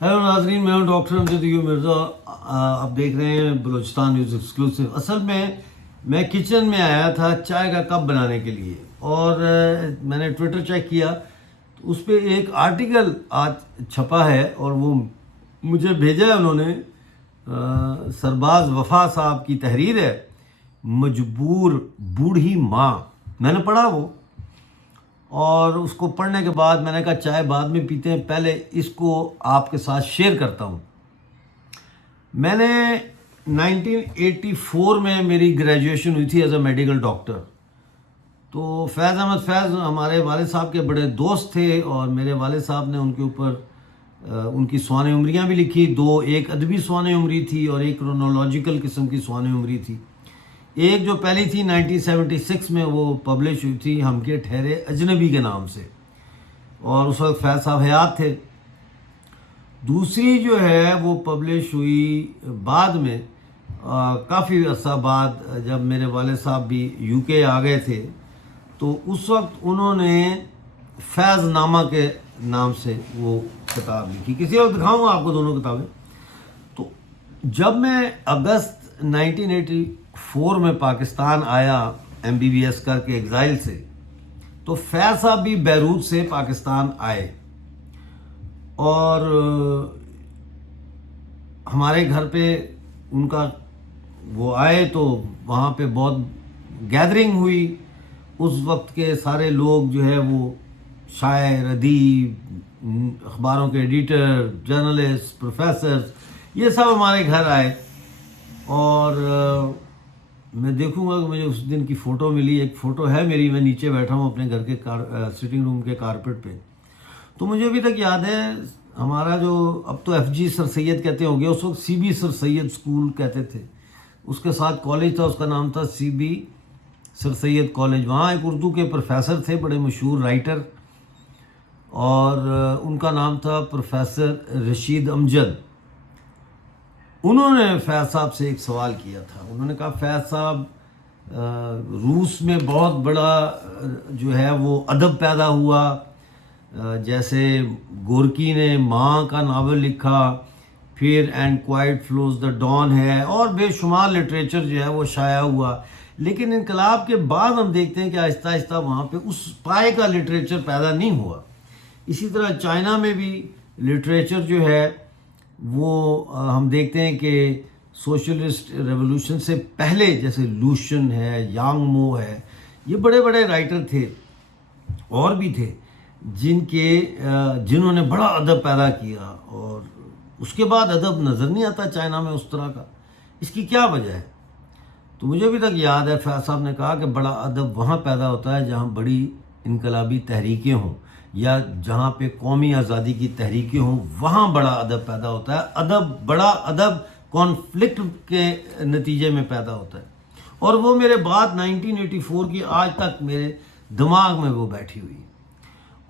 Hello नाजरीन, मैं हूं डॉक्टर अमजद मिर्ज़ा। आप देख रहे हैं बलूचिस्तान न्यूज़ एक्सक्लूसिव। असल में मैं किचन में आया था चाय का कप बनाने के लिए और मैंने ट्विटर चेक किया तो उस पर एक आर्टिकल आज छपा है और वो मुझे भेजा है उन्होंने। सरबाज वफा साहब की तहरीर है, मजबूर बूढ़ी माँ। मैंने पढ़ा वो, और उसको पढ़ने के बाद मैंने कहा चाय बाद में पीते हैं, पहले इसको आपके साथ शेयर करता हूँ। मैंने 1984 में मेरी ग्रेजुएशन हुई थी एज अ मेडिकल डॉक्टर। तो फैज़ अहमद फैज़ हमारे वालिद साहब के बड़े दोस्त थे और मेरे वालिद साहब ने उनके ऊपर उनकी सुवान उमरियाँ भी लिखी दो। एक अदबी सुवान उमरी थी और एक क्रोनोलॉजिकल किस्म की सुवान उमरी थी। एक जो पहली थी 1976 में वो पब्लिश हुई थी हम के ठहरे अजनबी के नाम से, और उस वक्त फैज़ साहब हयात थे। दूसरी जो है वो पब्लिश हुई बाद में, काफ़ी अर्सा बाद, जब मेरे वाले साहब भी यूके आ गए थे। तो उस वक्त उन्होंने फैज़ नामा के नाम से वो किताब लिखी। किसी वक्त दिखाऊंगा आपको दोनों किताबें। तो जब मैं अगस्त 1984 में पाकिस्तान आया MBBS करके एग्ज़ाइल से, तो फैज़ साहब भी बैरूत से पाकिस्तान आए और हमारे घर पे उनका वो आए तो वहाँ पे बहुत गैदरिंग हुई। उस वक्त के सारे लोग जो है वो शायर, अदीब, अखबारों के एडिटर, जर्नलिस्ट, प्रोफेसर, ये सब हमारे घर आए। और मैं देखूंगा कि मुझे उस दिन की फ़ोटो मिली। एक फ़ोटो है मेरी, मैं नीचे बैठा हूँ अपने घर के सिटिंग रूम के कारपेट पे। तो मुझे अभी तक याद है हमारा जो अब तो FG सर सैयद कहते होंगे, उस वक्त CB सर सैयद स्कूल कहते थे। उसके साथ कॉलेज था, उसका नाम था CB सर सैयद कॉलेज। वहाँ एक उर्दू के प्रोफेसर थे, बड़े मशहूर राइटर, और उनका नाम था प्रोफेसर रशीद अमजद। उन्होंने फैज़ साहब से एक सवाल किया था। उन्होंने कहा, फैज़ साहब, रूस में बहुत बड़ा जो है वो अदब पैदा हुआ, जैसे गोरकी ने माँ का नावल लिखा, फिर and quiet flows the Don है, और बेशुमार लिटरेचर जो है वो शाया हुआ। लेकिन इनकलाब के बाद हम देखते हैं कि आहिस्ता आहिस्ता वहाँ पे उस पाए का लिटरेचर पैदा नहीं हुआ। इसी तरह चाइना में भी लिटरेचर जो है वो हम देखते हैं कि सोशलिस्ट रेवोल्यूशन से पहले, जैसे लूशन है, यांग मो है, ये बड़े बड़े राइटर थे और भी थे जिन्होंने बड़ा अदब पैदा किया। और उसके बाद अदब नज़र नहीं आता चाइना में उस तरह का। इसकी क्या वजह है? तो मुझे अभी तक याद है फैज़ साहब ने कहा कि बड़ा अदब वहाँ पैदा होता है जहाँ बड़ी इनकलाबी तहरीकें हों, या जहाँ पे कौमी आज़ादी की तहरीकें हों, वहाँ बड़ा अदब पैदा होता है। बड़ा अदब कॉन्फ्लिक्ट के नतीजे में पैदा होता है। और वो मेरे बाद 1984 की आज तक मेरे दिमाग में वो बैठी हुई।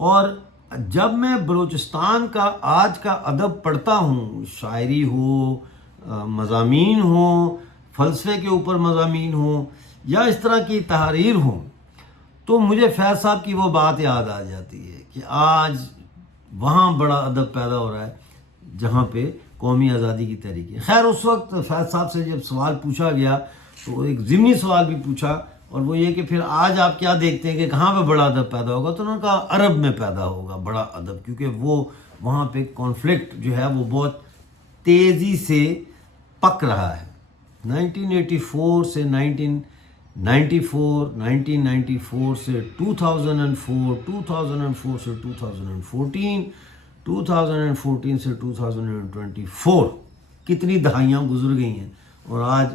और जब मैं बलूचिस्तान का आज का अदब पढ़ता हूँ, शायरी हो, मज़ामीन हो, फ़लसफ़े के ऊपर मज़ामीन हो, या इस तरह की तहरीर हो, तो मुझे फैज़ साहब की वो बात याद आ जाती है कि आज वहाँ बड़ा अदब पैदा हो रहा है जहाँ पे कौमी आज़ादी की तहरीक है। खैर, उस वक्त फैज़ साहब से जब सवाल पूछा गया तो एक ज़िमनी सवाल भी पूछा, और वो ये कि फिर आज आप क्या देखते हैं कि कहाँ पे बड़ा अदब पैदा होगा? तो उन्होंने कहा अरब में पैदा होगा बड़ा अदब, क्योंकि वो वहाँ पे कॉन्फ्लिक्ट जो है वो बहुत तेज़ी से पक रहा है। 1984 से 1994, 1994 से 2004, 2004 से 2014, 2014 से 2024, कितनी दहाइयाँ गुजर गई हैं और आज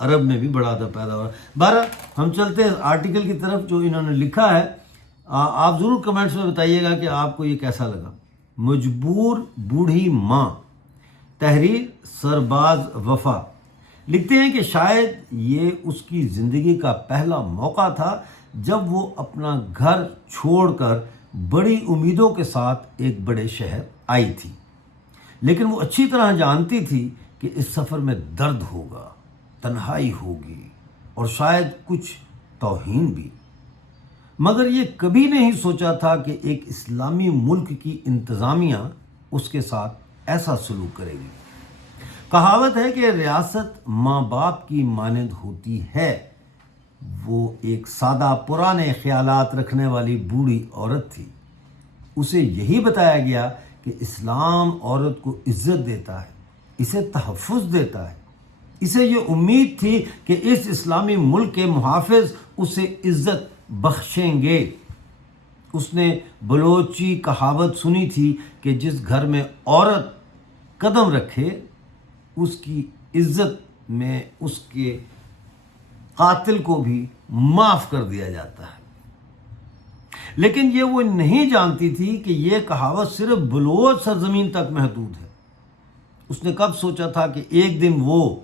अरब में भी बड़ा अदब पैदा हो रहा है। बहरहाल हम चलते हैं आर्टिकल की तरफ जो इन्होंने लिखा है। आप ज़रूर कमेंट्स में बताइएगा कि आपको ये कैसा लगा। मजबूर बूढ़ी माँ, तहरीर सरबाज वफा। लिखते हैं कि शायद ये उसकी ज़िंदगी का पहला मौका था जब वो अपना घर छोड़कर बड़ी उम्मीदों के साथ एक बड़े शहर आई थी। लेकिन वो अच्छी तरह जानती थी कि इस सफ़र में दर्द होगा, तन्हाई होगी और शायद कुछ तौहीन भी। मगर ये कभी नहीं सोचा था कि एक इस्लामी मुल्क की इंतज़ामिया उसके साथ ایسا سلوک کرے گی۔ کہاوت ہے کہ ریاست ماں باپ کی مانند ہوتی ہے۔ وہ ایک سادہ پرانے خیالات رکھنے والی بوڑھی عورت تھی۔ اسے یہی بتایا گیا کہ اسلام عورت کو عزت دیتا ہے، اسے تحفظ دیتا ہے۔ اسے یہ امید تھی کہ اس اسلامی ملک کے محافظ اسے عزت بخشیں گے۔ اس نے بلوچی کہاوت سنی تھی کہ جس گھر میں عورت قدم رکھے اس کی عزت میں اس کے قاتل کو بھی معاف کر دیا جاتا ہے۔ لیکن یہ وہ نہیں جانتی تھی کہ یہ کہاوت صرف بلوچ سرزمین تک محدود ہے۔ اس نے کب سوچا تھا کہ ایک دن وہ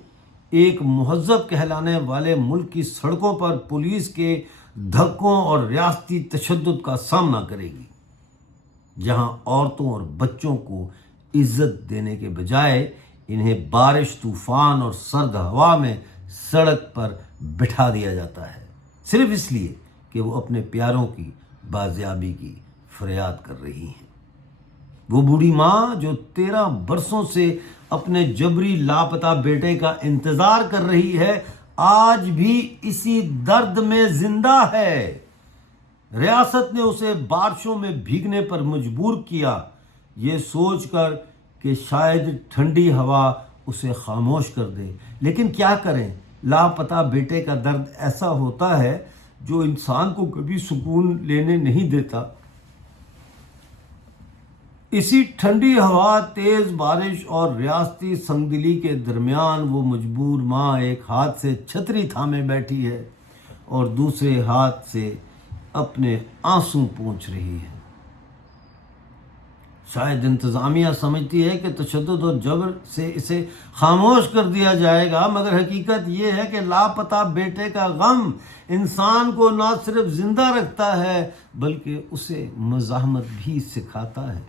ایک مہذب کہلانے والے ملک کی سڑکوں پر پولیس کے دھکوں اور ریاستی تشدد کا سامنا کرے گی، جہاں عورتوں اور بچوں کو عزت دینے کے بجائے انہیں بارش، طوفان اور سرد ہوا میں سڑک پر بٹھا دیا جاتا ہے، صرف اس لیے کہ وہ اپنے پیاروں کی بازیابی کی فریاد کر رہی ہیں۔ وہ بوڑھی ماں جو 13 برسوں سے اپنے جبری لاپتہ بیٹے کا انتظار کر رہی ہے، آج بھی اسی درد میں زندہ ہے۔ ریاست نے اسے بارشوں میں بھیگنے پر مجبور کیا، یہ سوچ کر کہ شاید ٹھنڈی ہوا اسے خاموش کر دے۔ لیکن کیا کریں، لاپتہ بیٹے کا درد ایسا ہوتا ہے جو انسان کو کبھی سکون لینے نہیں دیتا۔ اسی ٹھنڈی ہوا، تیز بارش اور ریاستی سنگدلی کے درمیان وہ مجبور ماں ایک ہاتھ سے چھتری تھامے بیٹھی ہے اور دوسرے ہاتھ سے اپنے آنسو پونچھ رہی ہے۔ شاید انتظامیہ سمجھتی ہے کہ تشدد اور جبر سے اسے خاموش کر دیا جائے گا، مگر حقیقت یہ ہے کہ لاپتہ بیٹے کا غم انسان کو نہ صرف زندہ رکھتا ہے بلکہ اسے مزاحمت بھی سکھاتا ہے۔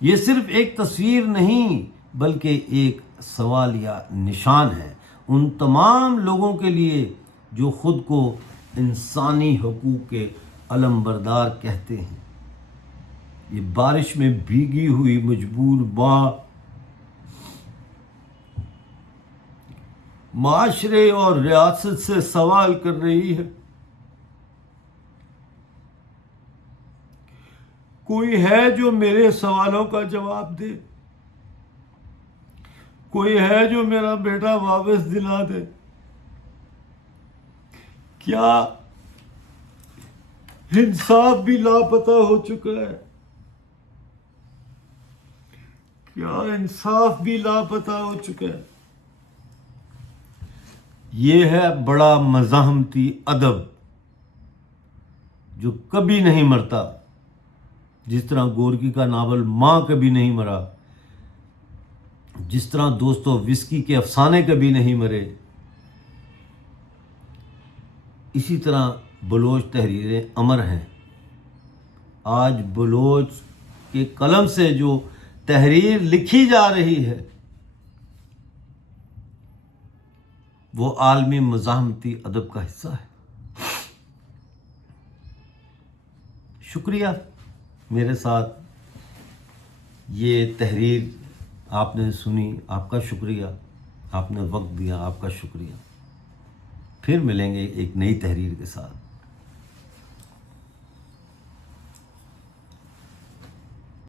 یہ صرف ایک تصویر نہیں بلکہ ایک سوالیہ نشان ہے ان تمام لوگوں کے لیے جو خود کو انسانی حقوق کے علمبردار کہتے ہیں۔ یہ بارش میں بھیگی ہوئی مجبور ماں معاشرے اور ریاست سے سوال کر رہی ہے، کوئی ہے جو میرے سوالوں کا جواب دے؟ کوئی ہے جو میرا بیٹا واپس دلا دے؟ کیا انصاف بھی لاپتہ ہو چکا ہے؟ کیا انصاف بھی لاپتہ ہو چکا ہے؟ یہ ہے بڑا مزاحمتی ادب جو کبھی نہیں مرتا، جس طرح گورکی کا ناول ماں کبھی نہیں مرا، جس طرح دوستو وسکی کے افسانے کبھی نہیں مرے، اسی طرح بلوچ تحریریں امر ہیں۔ آج بلوچ کے قلم سے جو تحریر لکھی جا رہی ہے وہ عالمی مزاحمتی ادب کا حصہ ہے۔ شکریہ میرے ساتھ یہ تحریر آپ نے سنی، آپ کا شکریہ، آپ نے وقت دیا، آپ کا شکریہ۔ پھر ملیں گے ایک نئی تحریر کے ساتھ۔